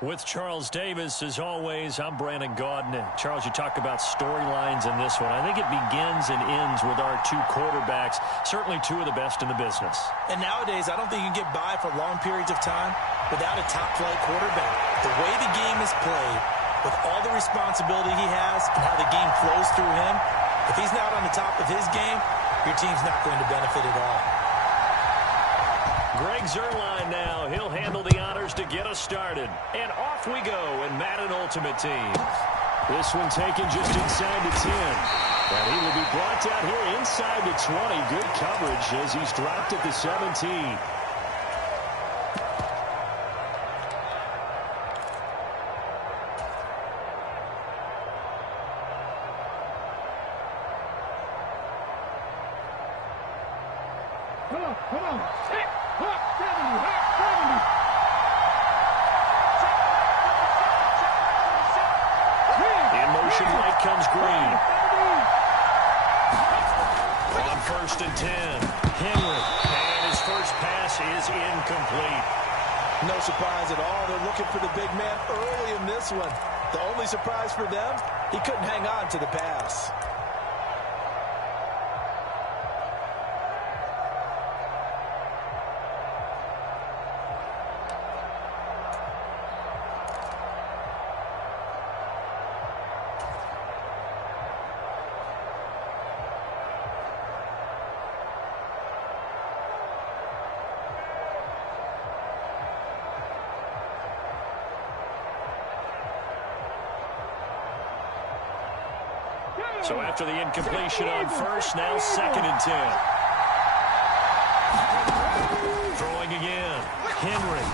With Charles Davis, as always, I'm Brandon Gaudin. Charles, you talk about storylines in this one. I think it begins and ends with our two quarterbacks, certainly two of the best in the business. And nowadays, I don't think you can get by for long periods of time without a top-flight quarterback. The way the game is played, with all the responsibility he has and how the game flows through him, if he's not on the top of his game, your team's not going to benefit at all. Greg Zuerlein now. He'll handle the honors to get us started. And off we go in Madden Ultimate Team. This one taken just inside the 10. And he will be brought down here inside the 20. Good coverage as he's dropped at the 17. Come on. In motion right comes Green. On 1st and 10. Henry. And his first pass is incomplete. No surprise at all. They're looking for the big man early in this one. The only surprise for them, he couldn't hang on to the pass. So after the incompletion on 1st, now 2nd and 10. Throwing again. Henry.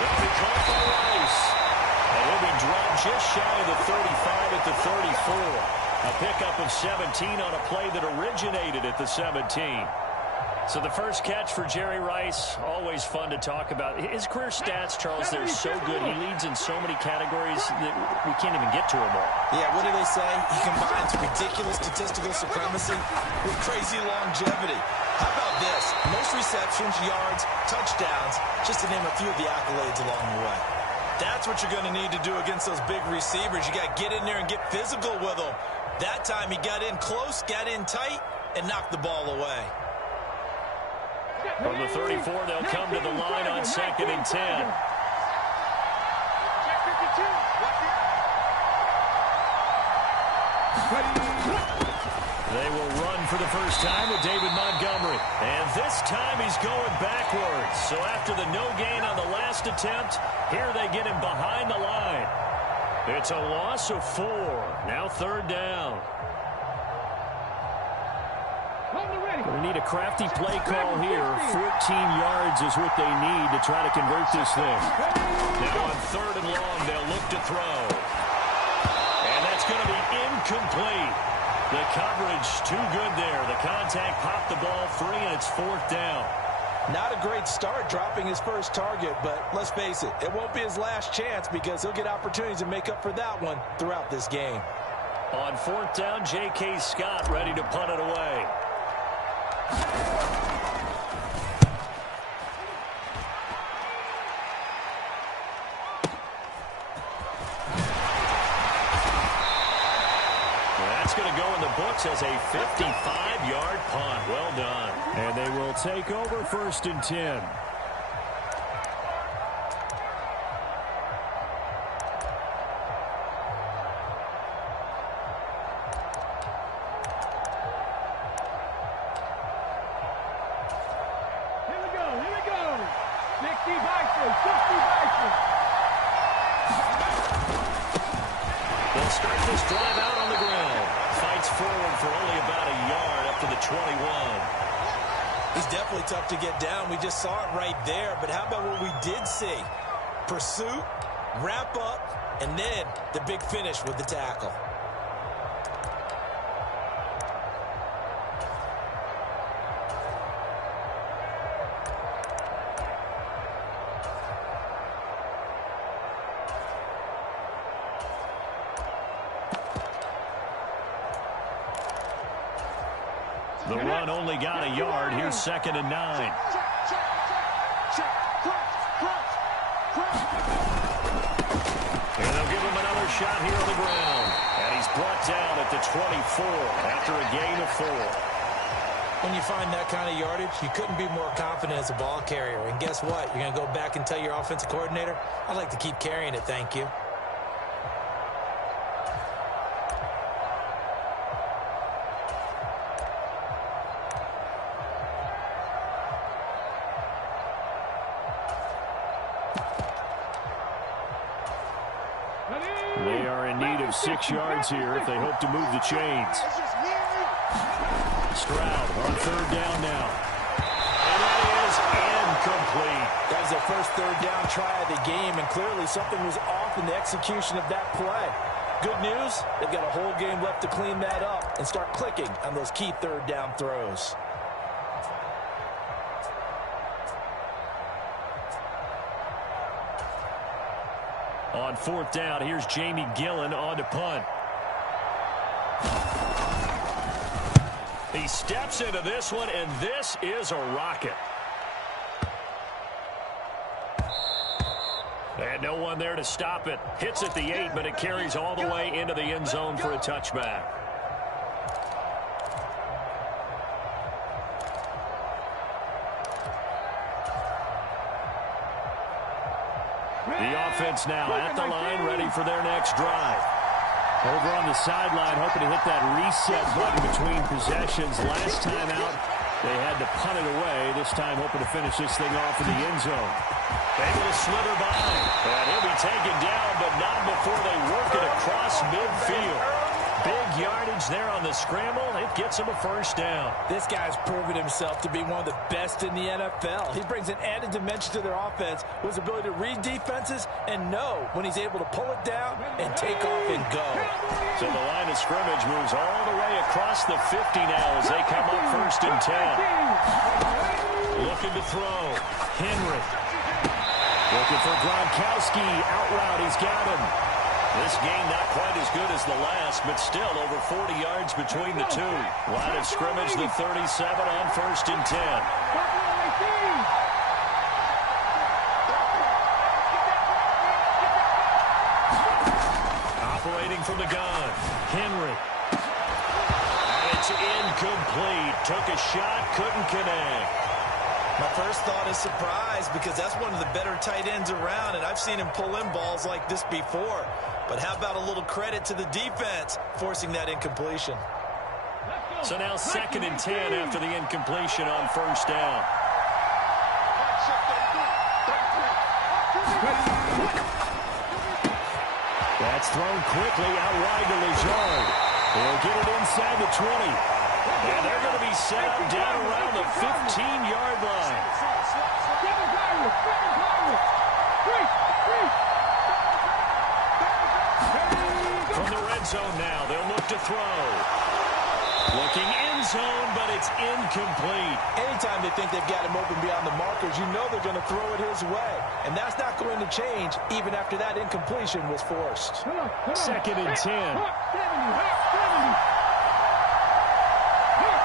That'll be caught by Rice. And he'll be dropped just shy of the 35 at the 34. A pickup of 17 on a play that originated at the 17. So the first catch for Jerry Rice, always fun to talk about. His career stats, Charles, they're so good. He leads in so many categories that we can't even get to them all. Yeah, what do they say? He combines ridiculous statistical supremacy with crazy longevity. How about this? Most receptions, yards, touchdowns, just to name a few of the accolades along the way. That's what you're going to need to do against those big receivers. You got to get in there and get physical with them. That time he got in close, got in tight, and knocked the ball away. From the 34, they'll come to the line on 2nd and 10. They will run for the first time with David Montgomery. And this time he's going backwards. So after the no gain on the last attempt, here they get him behind the line. It's a loss of 4. Now 3rd down. We need a crafty play call here. 14 yards is what they need to try to convert this thing. Now on 3rd and long, they'll look to throw. And that's going to be incomplete. The coverage too good there. The contact popped the ball free, and it's 4th down. Not a great start dropping his first target, but let's face it, it won't be his last chance because he'll get opportunities to make up for that one throughout this game. On 4th down, J.K. Scott ready to punt it away. That's going to go in the books as a 55-yard punt. Well done. And they will take over 1st and 10. They'll start this drive out on the ground. Fights forward for only about a yard up to the 21. He's definitely tough to get down. We just saw it right there. But how about what we did see? Pursuit, wrap up, and then the big finish with the tackle. The run only got a yard. Here's 2nd and 9. And they'll give him another shot here on the ground. And he's brought down at the 24 after a gain of 4. When you find that kind of yardage, you couldn't be more confident as a ball carrier. And guess what? You're going to go back and tell your offensive coordinator, I'd like to keep carrying it, thank you. They are in need of 6 yards here if they hope to move the chains. Stroud on 3rd down now. And that is incomplete. That was their first 3rd down try of the game, and clearly something was off in the execution of that play. Good news, they've got a whole game left to clean that up and start clicking on those key 3rd down throws. On 4th down, here's Jamie Gillen on to punt. He steps into this one, and this is a rocket. And no one there to stop it. Hits at the 8, but it carries all the way into the end zone for a touchback. The offense now at the line, ready for their next drive. Over on the sideline, hoping to hit that reset button between possessions. Last time out, they had to punt it away. This time, hoping to finish this thing off in the end zone. Able to slither by. And he'll be taken down, but not before they work it across midfield. Big yardage there on the scramble. It gets him a 1st down. This guy's proven himself to be one of the best in the NFL. He brings an added dimension to their offense with his ability to read defenses and know when he's able to pull it down and take off and go. So the line of scrimmage moves all the way across the 50 now as they come up 1st and 10. Looking to throw. Henry. Looking for Gronkowski. Out route. He's got him. This game not quite as good as the last, but still over 40 yards between the two. Line of scrimmage, the 37 on 1st and 10. Operating from the gun, Henry. And it's incomplete. Took a shot, couldn't connect. My first thought is surprise because that's one of the better tight ends around, and I've seen him pull in balls like this before. But how about a little credit to the defense forcing that incompletion? So now 2nd and 10 after the incompletion on 1st down. That's thrown quickly out wide to Lejard. He'll get it inside the 20. And they're going to be set up down around the 15-yard line. From the red zone now, they'll look to throw. Looking end zone, but it's incomplete. Anytime they think they've got him open beyond the markers, you know they're going to throw it his way. And that's not going to change even after that incompletion was forced. 2nd and 10.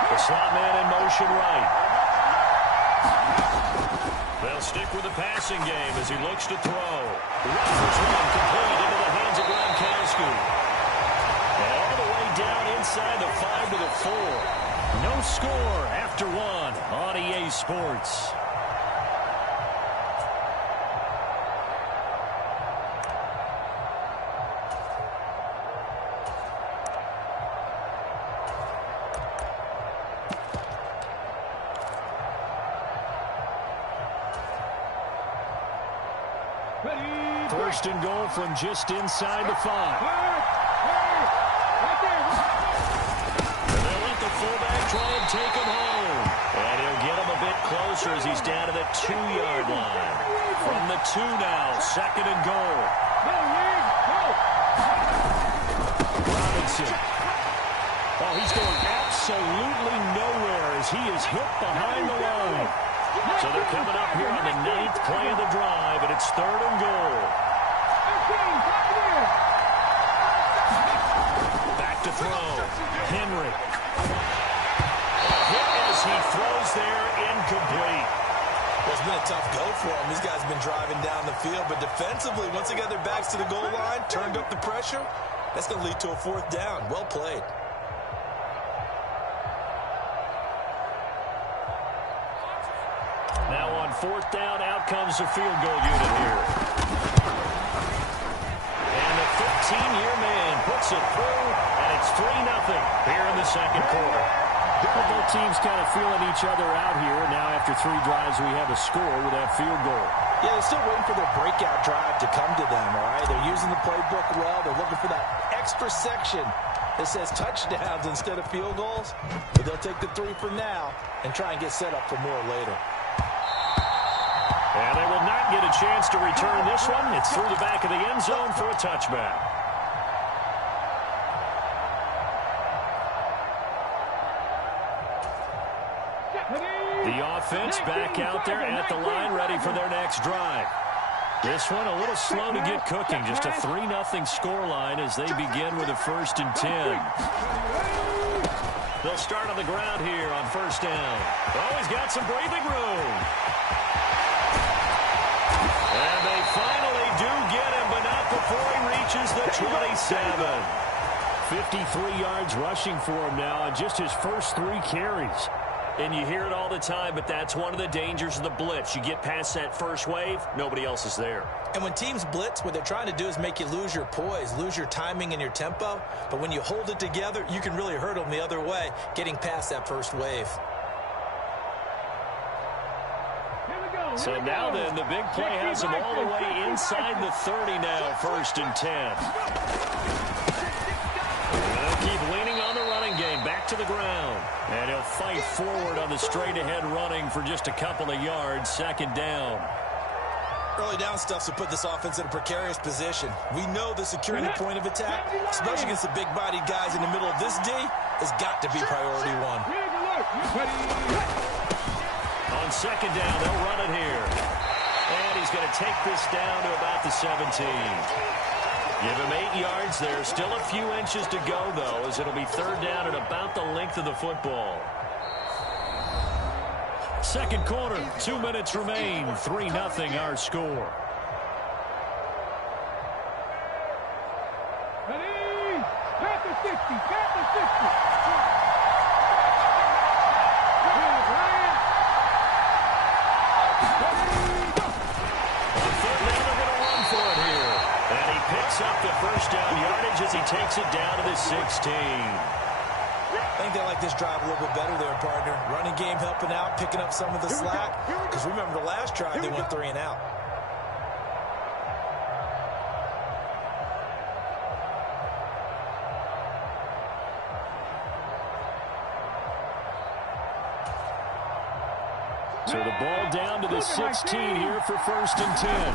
The slot man in motion right. They'll stick with the passing game as he looks to throw. Rogers run complete into the hands of Gronkowski. And all the way down inside the 5 to the 4. No score after 1 on EA Sports. First and goal from just inside the 5. And they'll let the fullback try and take him home. And he'll get him a bit closer as he's down to the 2-yard line. From the 2 now, 2nd and goal. Robinson. Oh, he's going absolutely nowhere as he is hit behind the line. So they're coming up here on the 9th play of the drive, and it's 3rd and goal. Back to throw. Henry. Hit as he throws there, incomplete. Well, it's been a tough go for them. These guys have been driving down the field, but defensively, once they got their backs to the goal line, turned up the pressure, that's going to lead to a fourth down. Well played. Now on fourth down, out comes the field goal unit here. And the 15-year man puts it through, and it's 3-0 here in the second quarter. Both teams kind of feeling each other out here. Now after 3 drives, we have a score with that field goal. Yeah, they're still waiting for their breakout drive to come to them, all right? They're using the playbook well. They're looking for that extra section that says touchdowns instead of field goals. But they'll take the 3 for now and try and get set up for more later. And they will not get a chance to return this one. It's through the back of the end zone for a touchback. The offense back out there at the line, ready for their next drive. This one a little slow to get cooking. Just a 3-0 scoreline as they begin with a 1st and 10. They'll start on the ground here on first down. Oh, he's got some breathing room. And they finally do get him, but not before he reaches the 27. 53 yards rushing for him now on just his first 3 carries. And you hear it all the time, but that's one of the dangers of the blitz. You get past that first wave, nobody else is there. And when teams blitz, what they're trying to do is make you lose your poise, lose your timing and your tempo. But when you hold it together, you can really hurt them the other way, getting past that first wave. So now then, the big play has them all the way inside the 30 now, 1st and 10. They'll keep leaning on the running game, back to the ground. And he'll fight forward on the straight-ahead running for just a couple of yards, 2nd down. Early down stuff to put this offense in a precarious position. We know the security point of attack, especially against the big-bodied guys in the middle of this D, has got to be priority 1. On 2nd down, they'll run it here. And he's going to take this down to about the 17. Give him 8 yards there. Still a few inches to go, though, as it'll be 3rd down at about the length of the football. Second quarter, 2 minutes remain. 3-0 our score. Ready? Pat the 60. Pat the 60. Picks up the first down yardage as he takes it down to the 16. I think they like this drive a little bit better there, partner. Running game helping out, picking up some of the slack. Because remember the last drive, they went 3 and out. So the ball down to the 16 here for 1st and 10.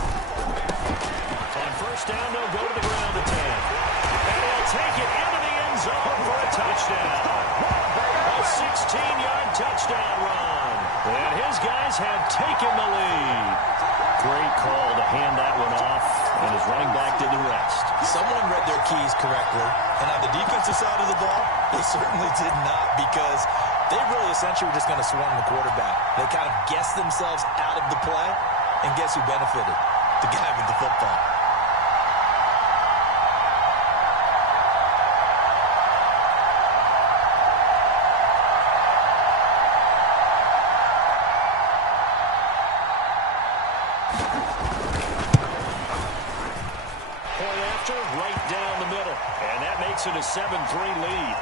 On first down, they'll go to the ground at 10. And he'll take it into the end zone for a touchdown. A 16-yard touchdown run. And his guys have taken the lead. Great call to hand that one off, and his running back did the rest. Someone read their keys correctly. And on the defensive side of the ball, they certainly did not, because they really essentially were just going to swarm the quarterback. They kind of guessed themselves out of the play, and guess who benefited? The guy with the football. Right down the middle, and that makes it a 7-3 lead.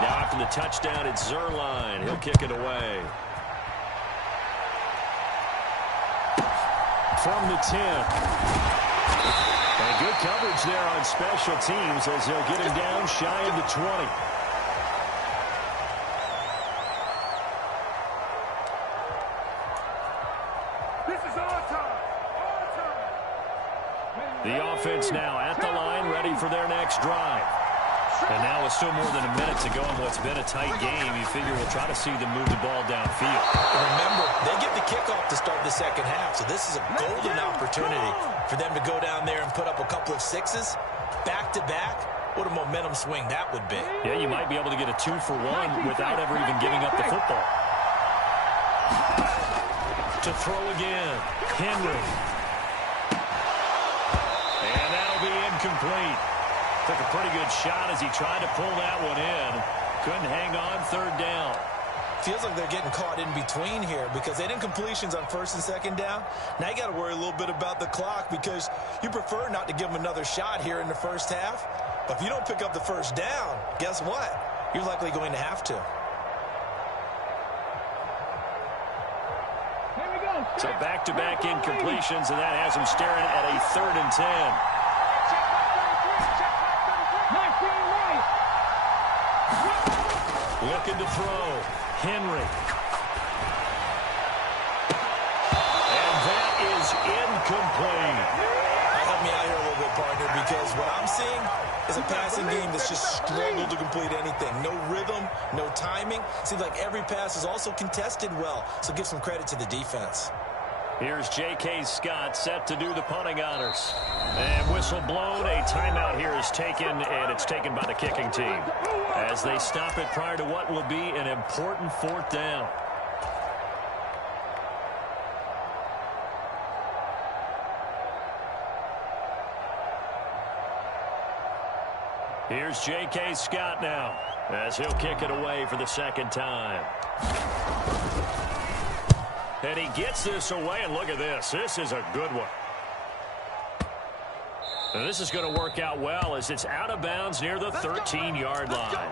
Now after the touchdown, it's Zuerlein. He'll kick it away. From the 10. And good coverage there on special teams as they'll get him down shy of the 20. This is our time. Our time. The offense now at the line, ready for their next drive. And now with still more than a minute to go in what's been a tight game, you figure we'll try to see them move the ball downfield. Remember, they get the kickoff to start the second half, so this is a golden opportunity for them to go down there and put up a couple of sixes back-to-back. What a momentum swing that would be. Yeah, you might be able to get a 2-for-1 without ever even giving up the football. To throw again, Henry. And that'll be incomplete. Took a pretty good shot as he tried to pull that one in. Couldn't hang on, third down. Feels like they're getting caught in between here because they didn't completions on first and second down. Now you got to worry a little bit about the clock because you prefer not to give them another shot here in the first half. But if you don't pick up the first down, guess what? You're likely going to have to. So back-to-back incompletions, and that has him staring at a 3rd and 10. Looking to throw. Henry. And that is incomplete. Help me out here a little bit, partner, because what I'm seeing is a passing game that's just struggled to complete anything. No rhythm, no timing. Seems like every pass is also contested well, so give some credit to the defense. Here's J.K. Scott set to do the punting honors. And whistle blown. A timeout here is taken, and it's taken by the kicking team as they stop it prior to what will be an important 4th down. Here's J.K. Scott now as he'll kick it away for the 2nd time. And he gets this away, and look at this. This is a good one. And this is going to work out well as it's out of bounds near the 13-yard line.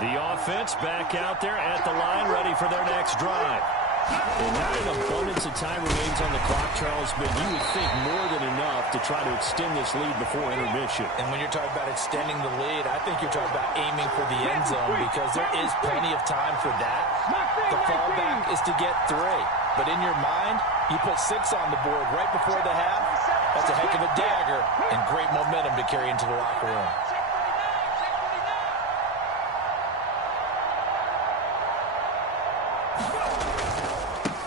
The offense back out there at the line, ready for their next drive. And not an abundance of time remains on the clock, Charles, but you would think more than enough to try to extend this lead before intermission. And when you're talking about extending the lead, I think you're talking about aiming for the end zone because there is plenty of time for that. The fallback is to get 3. But in your mind, you put 6 on the board right before the half. That's a heck of a dagger and great momentum to carry into the locker room.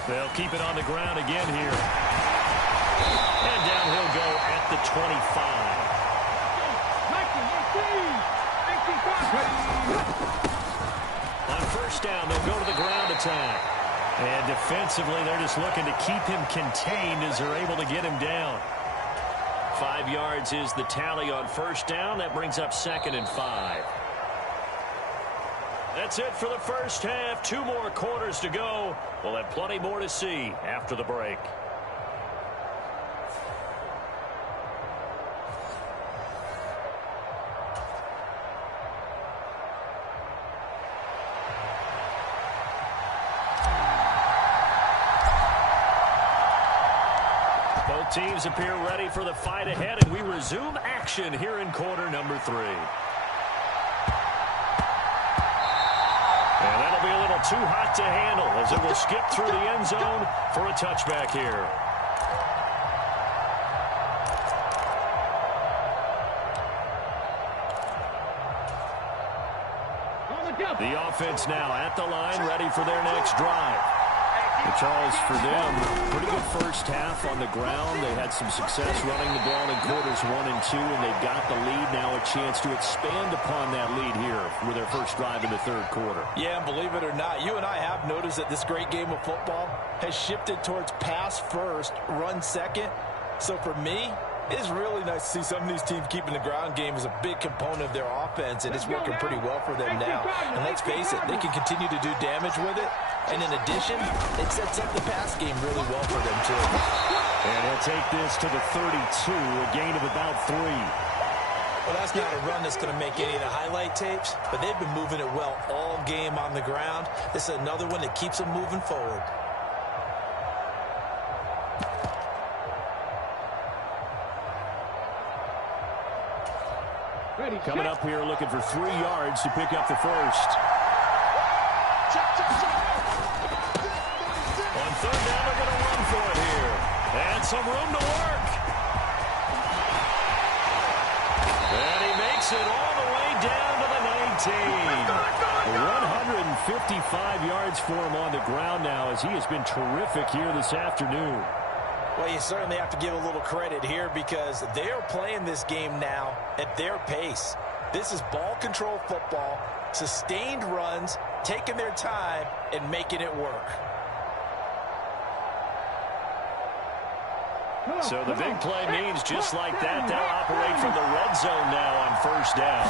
They'll keep it on the ground again here. And down he'll go at the 25. On first down, they'll go to the ground attack. And defensively, they're just looking to keep him contained as they're able to get him down. 5 yards is the tally on first down. That brings up 2nd and 5. That's it for the first half. 2 more quarters to go. We'll have plenty more to see after the break. Both teams appear ready for the fight ahead, and we resume action here in quarter number 3. And that'll be a little too hot to handle as it will skip through the end zone for a touchback here. The offense now at the line, ready for their next drive. And Charles, for them, pretty good first half on the ground. They had some success running the ball in quarters 1 and 2, and they've got the lead now, a chance to expand upon that lead here with their first drive in the 3rd quarter. Yeah, and believe it or not, you and I have noticed that this great game of football has shifted towards pass first, run second. So for me, it's really nice to see some of these teams keeping the ground game as a big component of their offense, and it's working pretty well for them now. And let's face it, they can continue to do damage with it. And in addition, it sets up the pass game really well for them, too. And he'll take this to the 32, a gain of about 3. Well, that's not a run that's going to make any of the highlight tapes, but they've been moving it well all game on the ground. This is another one that keeps them moving forward. Coming up here looking for 3 yards to pick up the first. On third down, they're going to run for it here. And some room to work. And he makes it all the way down to the 19. 155 yards for him on the ground now as he has been terrific here this afternoon. Well, you certainly have to give a little credit here because they are playing this game now at their pace. This is ball control football, sustained runs, taking their time, and making it work. So the big play means just like that, they'll operate from the red zone now on first down.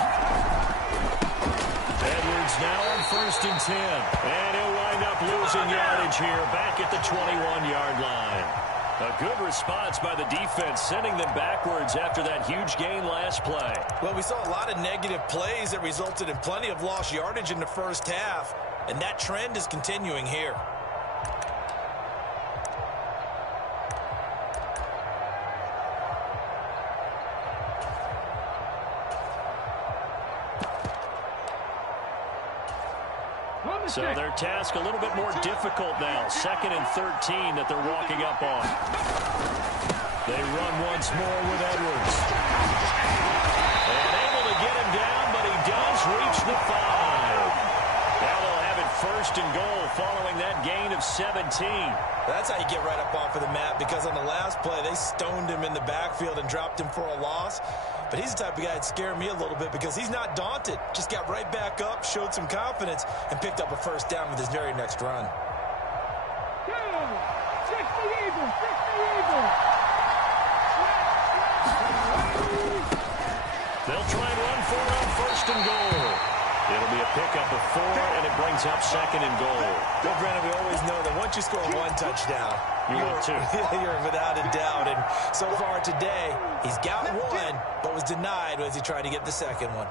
Edwards now on 1st and 10. And he'll wind up losing yardage here back at the 21-yard line. A good response by the defense, sending them backwards after that huge gain last play. Well, we saw a lot of negative plays that resulted in plenty of lost yardage in the first half, and that trend is continuing here. So their task a little bit more difficult now. 2nd and 13 that they're walking up on. They run once more with Edwards. And able to get him down, but he does reach the 5. Now they'll have it 1st and goal following that gain of 17. That's how you get right up off of the mat, because on the last play, they stoned him in the backfield and dropped him for a loss. But he's the type of guy that scared me a little bit because he's not daunted. Just got right back up, showed some confidence, and picked up a first down with his very next run. They'll try and run for it on 1st and goal. It'll be a pickup of 4, and it brings up 2nd and goal. Well, Brandon, we always know that once you score 1 touchdown, you're without a doubt. And so far today, he's got 1, but was denied as he tried to get the second one.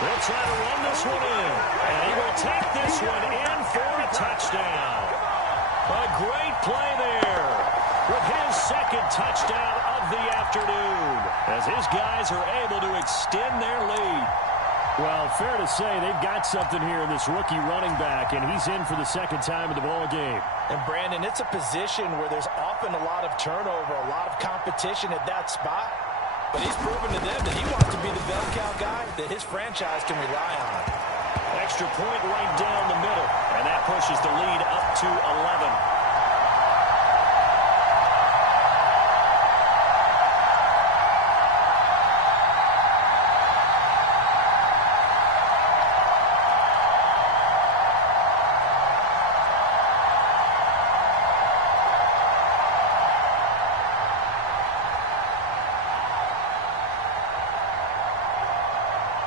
They'll try to run this one in, and he will take this one in for a touchdown. A great play there with his 2nd touchdown of the afternoon as his guys are able to extend their lead. Well, fair to say they've got something here in this rookie running back, and he's in for the 2nd time of the ball game. And, Brandon, it's a position where there's often a lot of turnover, a lot of competition at that spot. But he's proven to them that he wants to be the bell cow guy that his franchise can rely on. Extra point right down the middle, and that pushes the lead up to 11.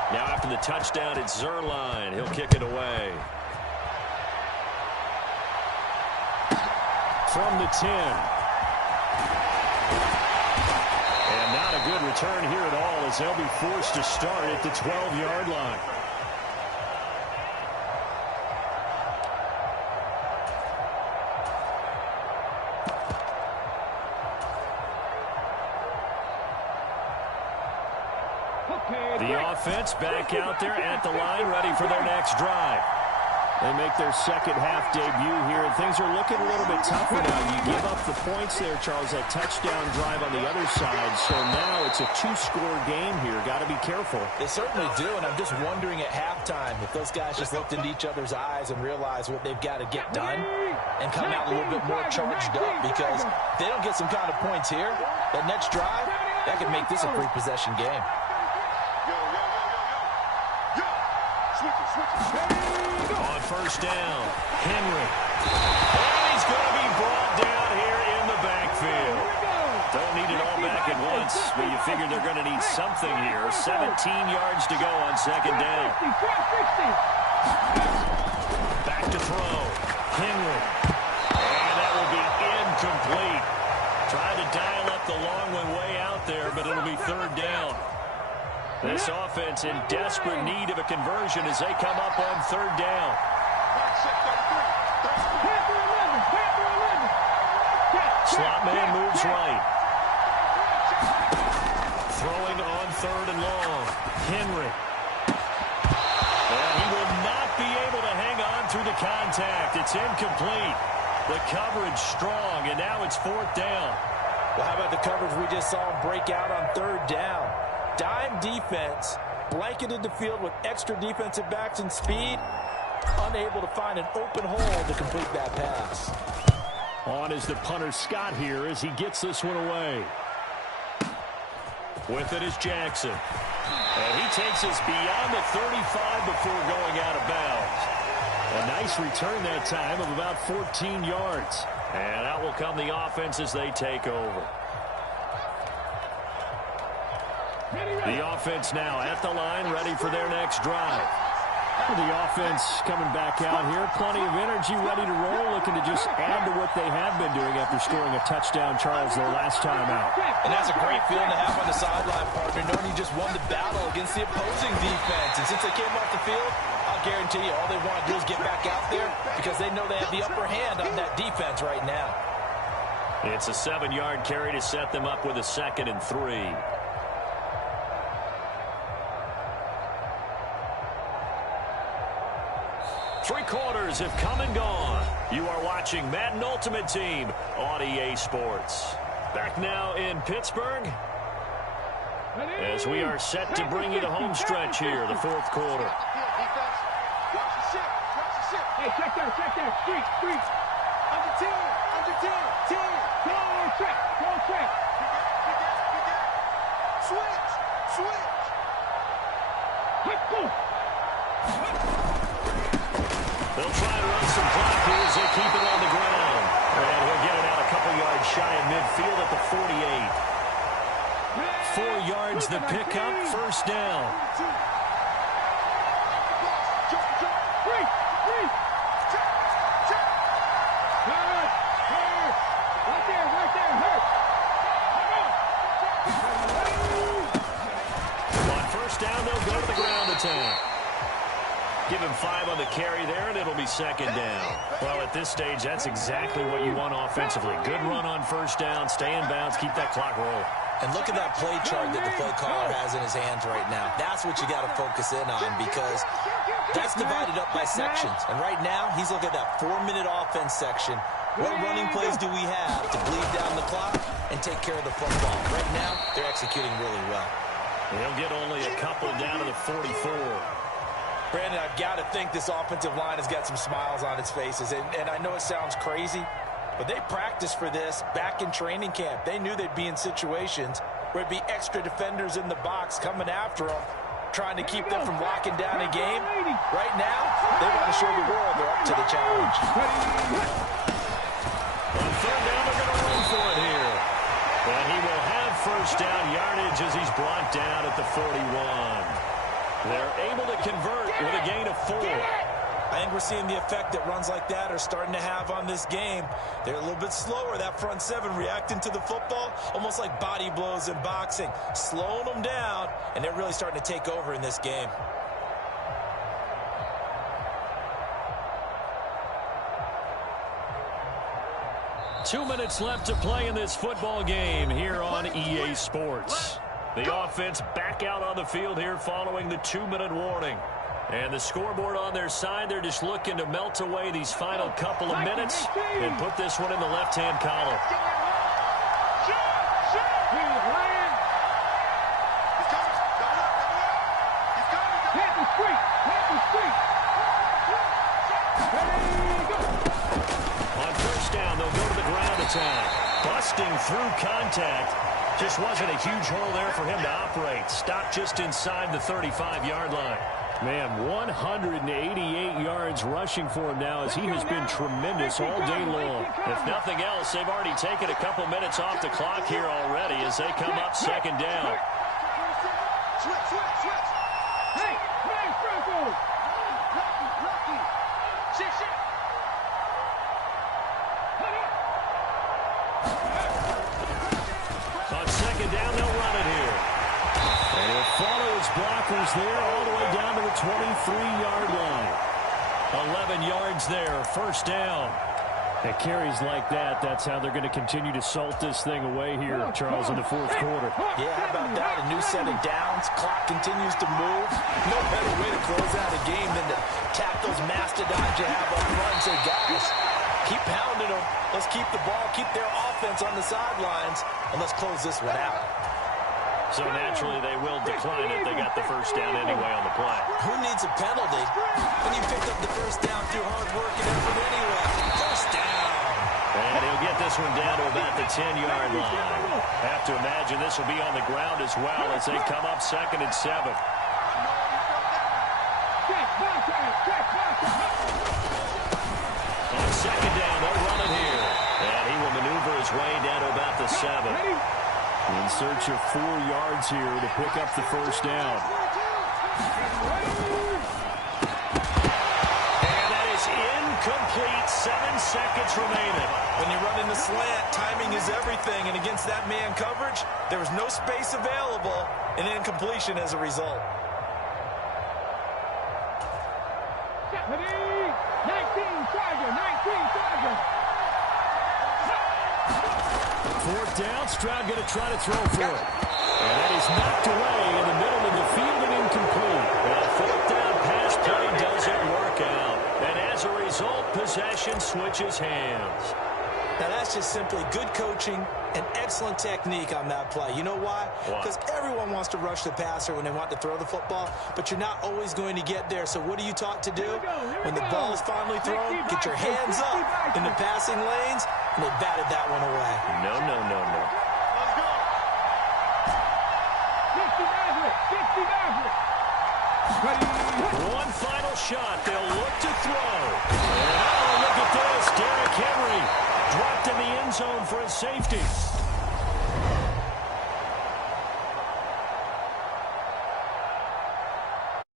Now after the touchdown, it's Zuerlein. He'll kick it away. From the 10. And not a good return here at all as they'll be forced to start at the 12-yard line. The offense back out there at the line, ready for their next drive. They make their 2nd half debut here, and things are looking a little bit tougher now. You give up the points there, Charles, that touchdown drive on the other side. So now it's a 2-score game here. Got to be careful. They certainly do, and I'm just wondering at halftime if those guys just looked into each other's eyes and realized what they've got to get done and come out a little bit more charged up, because if they don't get some kind of points here, that next drive, that could make this a three-possession game. On 1st down, Henry. And he's going to be brought down here in the backfield. Don't need it all back at once, but you figure they're going to need something here. 17 yards to go on 2nd down. Back to throw. Henry. And that will be incomplete. Tried to dial up the long one way out there, but it'll be 3rd down. This offense in desperate need of a conversion as they come up on 3rd down. Slot man moves right. Throwing on 3rd and long. Henry. And he will not be able to hang on through the contact. It's incomplete. The coverage strong, and now it's 4th down. Well, how about the coverage we just saw him break out on 3rd down? Dime defense, blanketed the field with extra defensive backs and speed, unable to find an open hole to complete that pass. On is the punter Scott here as he gets this one away. With it is Jackson. And he takes us beyond the 35 before going out of bounds. A nice return that time of about 14 yards. And out will come the offense as they take over. The offense now at the line, ready for their next drive. The offense coming back out here. Plenty of energy, ready to roll, looking to just add to what they have been doing after scoring a touchdown, Charles, their last time out. And that's a great feeling to have on the sideline, partner, knowing you just won the battle against the opposing defense. And since they came off the field, I'll guarantee you all they want to do is get back out there because they know they have the upper hand on that defense right now. It's a 7-yard carry to set them up with a 2nd and 3. Three quarters have come and gone. You are watching Madden Ultimate Team on EA Sports. Back now in Pittsburgh as we are set to bring you the home stretch here, the 4th quarter. Hey, check that. Street. Under 10. Go track. Switch. Let's go. They'll try to run some clock here as they keep it on the ground. And he'll get it out a couple yards shy of midfield at the 48. 4 yards the pickup, 1st down. On 1st down, they'll go to the ground attack. Give him 5 on the carry there, and it'll be 2nd down. Well, at this stage, that's exactly what you want offensively. Good run on 1st down, stay in bounds, keep that clock rolling. And look at that play chart that the play caller has in his hands right now. That's what you got to focus in on because that's divided up by sections. And right now, he's looking at that 4-minute offense section. What running plays do we have to bleed down the clock and take care of the football? Right now, they're executing really well. They'll get only a couple down to the 44. Brandon, I've got to think this offensive line has got some smiles on its faces. And I know it sounds crazy, but they practiced for this back in training camp. They knew they'd be in situations where it'd be extra defenders in the box coming after them, trying to keep them from locking down a game. Right now, they want to show the world they're up to the challenge. On 3rd down, they're going to run for it here. And he will have 1st down yardage as he's brought down at the 41. They're able to convert with a gain of 4. I think we're seeing the effect that runs like that are starting to have on this game. They're a little bit slower, that front 7 reacting to the football, almost like body blows in boxing, slowing them down, and they're really starting to take over in this game. Two minutes left to play in this football game here on EA Sports. The offense back out on the field here following the 2-minute warning. And the scoreboard on their side, they're just looking to melt away these final couple of minutes and put this one in the left-hand column. On 1st down, they'll go to the ground attack. Busting through contact. Just wasn't a huge hole there for him to operate. Stopped just inside the 35-yard line. Man, 188 yards rushing for him now as he has been tremendous all day long. If nothing else, they've already taken a couple minutes off the clock here already as they come up 2nd down. On 2nd down, they'll run it here. And he'll follow his blockers there all the way down to the 23-yard line. 11 yards there, 1st down. At carries like that, that's how they're going to continue to salt this thing away here, Charles, in the fourth quarter. Yeah, how about that? A new set of downs. Clock continues to move. No better way to close out a game than to tap those mastodons you have up front and say, guys, keep pounding them. Let's keep the ball, keep their offense on the sidelines, and let's close this one out. So naturally, they will decline it. They got the first down anyway on the play. Who needs a penalty when you picked up the first down through hard work and effort anyway? First down. And he'll get this one down to about the 10-yard line. Have to imagine this will be on the ground as well as they come up 2nd and 7. On 2nd down, they'll run it here. And he will maneuver his way down to about the 7. In search of 4 yards here to pick up the first down. And that is incomplete. 7 seconds remaining. When you run in the slant, timing is everything. And against that man coverage, there was no space available. An incompletion as a result. 19 Charger. 4th down, Stroud going to try to throw for it. And that is knocked away in the middle of the field and incomplete. Well, 4th down pass play doesn't work out. And as a result, possession switches hands. Now, that's just simply good coaching and excellent technique on that play. You know why? Because everyone wants to rush the passer when they want to throw the football, but you're not always going to get there. So what are you taught to do? When the ball is finally thrown, get your hands up in the passing lanes, and they batted that one away. No. Let's go. 60 One final shot. They'll look to throw. And look at this. Derrick Henry dropped in the end zone for a safety.